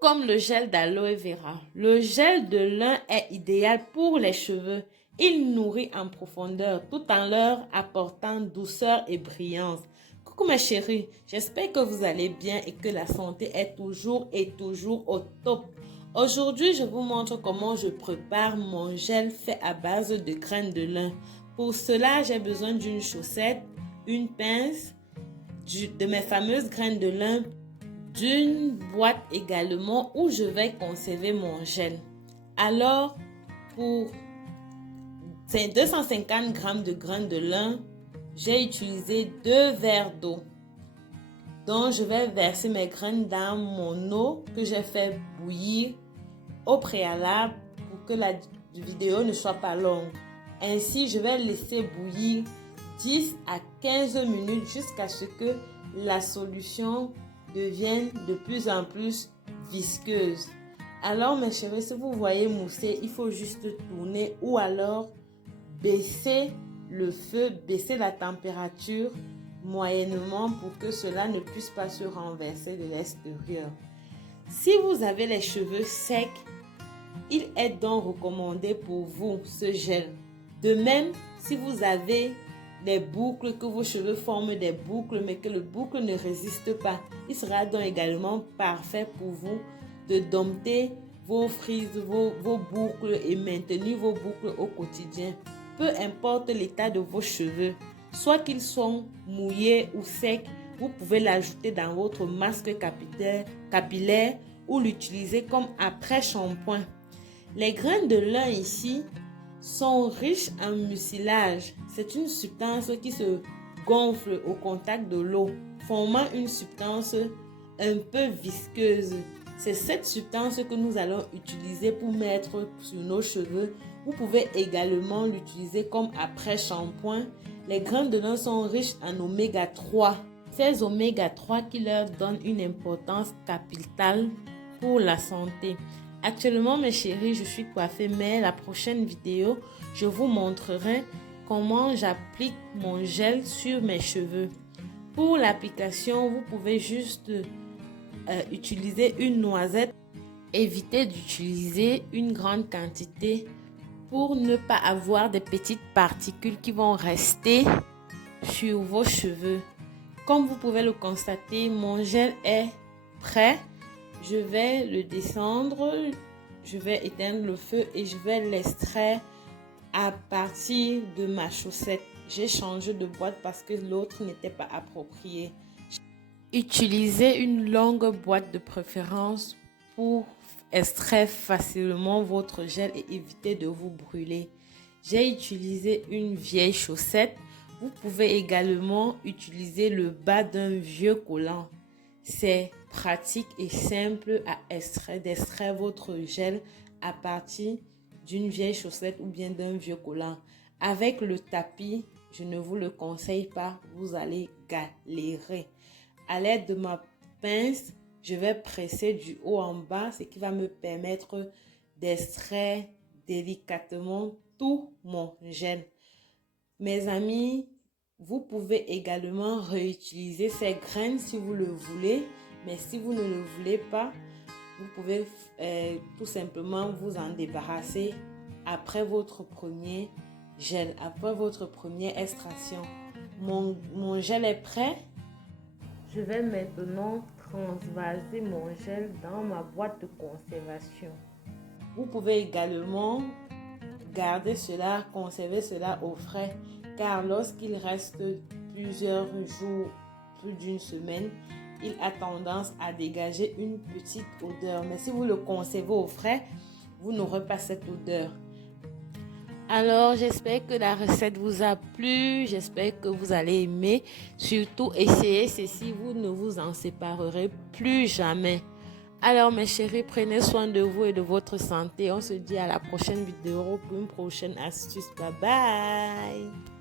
comme le gel d'aloe vera, le gel de lin est idéal pour les cheveux. Il nourrit en profondeur tout en leur apportant douceur et brillance. Coucou mes chéris, j'espère que vous allez bien et que la santé est toujours au top. Aujourd'hui, je vous montre comment je prépare mon gel fait à base de graines de lin. Pour cela, j'ai besoin d'une chaussette, une pince, de mes fameuses graines de lin, d'une boîte également où je vais conserver mon gel. Alors, pour 250 g de graines de lin, j'ai utilisé 2 verres d'eau. Donc, je vais verser mes graines dans mon eau que j'ai fait bouillir au préalable pour que la vidéo ne soit pas longue. Ainsi, je vais laisser bouillir 10 à 15 minutes jusqu'à ce que la solution devienne de plus en plus visqueuse. Alors mes chéris, si vous voyez mousser, il faut juste tourner ou alors baisser le feu, baisser la température moyennement pour que cela ne puisse pas se renverser de l'extérieur. Si vous avez les cheveux secs, il est donc recommandé pour vous ce gel. De même, si vous avez des boucles, que vos cheveux forment des boucles mais que le boucle ne résiste pas, il sera donc également parfait pour vous de dompter vos frises, vos boucles et maintenir vos boucles au quotidien. Peu importe l'état de vos cheveux, soit qu'ils sont mouillés ou secs, vous pouvez l'ajouter dans votre masque capillaire ou l'utiliser comme après-shampoing. Les graines de lin ici sont riches en mucilage. C'est une substance qui se gonfle au contact de l'eau, formant une substance un peu visqueuse. C'est cette substance que nous allons utiliser pour mettre sur nos cheveux. Vous pouvez également l'utiliser comme après-shampoing. Les graines de lin sont riches en oméga 3. Ces oméga 3 qui leur donnent une importance capitale pour la santé. Actuellement, mes chéris, je suis coiffée, mais la prochaine vidéo, je vous montrerai comment j'applique mon gel sur mes cheveux. Pour l'application, vous pouvez juste utiliser une noisette. Évitez d'utiliser une grande quantité pour ne pas avoir des petites particules qui vont rester sur vos cheveux. Comme vous pouvez le constater, mon gel est prêt. Je vais le descendre, je vais éteindre le feu et je vais l'extraire à partir de ma chaussette. J'ai changé de boîte parce que l'autre n'était pas appropriée. Utilisez une longue boîte de préférence pour extraire facilement votre gel et éviter de vous brûler. J'ai utilisé une vieille chaussette. Vous pouvez également utiliser le bas d'un vieux collant. C'est pratique et simple à d'extraire votre gel à partir d'une vieille chaussette ou bien d'un vieux collant. Avec le tapis, je ne vous le conseille pas, vous allez galérer. À l'aide de ma pince, je vais presser du haut en bas, ce qui va me permettre d'extraire délicatement tout mon gel. Mes amis, vous pouvez également réutiliser ces graines si vous le voulez, mais si vous ne le voulez pas, vous pouvez tout simplement vous en débarrasser après votre premier gel, après votre première extraction. Mon gel est prêt. Je vais maintenant transvaser mon gel dans ma boîte de conservation. Vous pouvez également garder cela, conserver cela au frais, car lorsqu'il reste plusieurs jours, plus d'une semaine, il a tendance à dégager une petite odeur. Mais si vous le conservez au frais, vous n'aurez pas cette odeur. Alors, j'espère que la recette vous a plu. J'espère que vous allez aimer. Surtout, essayez ceci, vous ne vous en séparerez plus jamais. Alors, mes chéris, prenez soin de vous et de votre santé. On se dit à la prochaine vidéo pour une prochaine astuce. Bye bye.